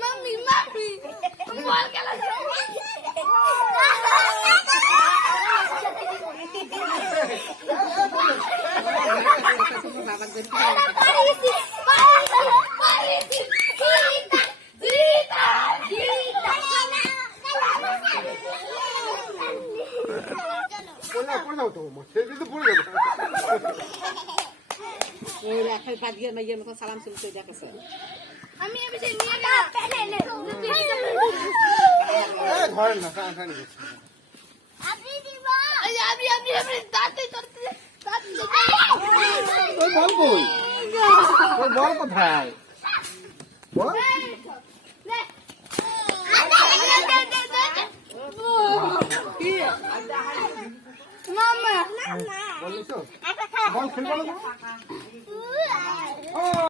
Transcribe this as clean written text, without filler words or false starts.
mummy mummy বল খেলা বাবা গরি পারিছি পারিছি জিতা জিতা পড়ে যাও তো ছেড়ে দিতে পড়ে যাবে ওই একটা বাদিয়ে মাইয়ের মতো সালাম শুনতে দেখেছে আমি এই বিষয় নিয়ে গেলাম ধরেন না টানি আপনি দিবা আপনি দাঁতে করতে ওই বল কই ওই বল কোথায় বল মামা বল তো বল খেলবো না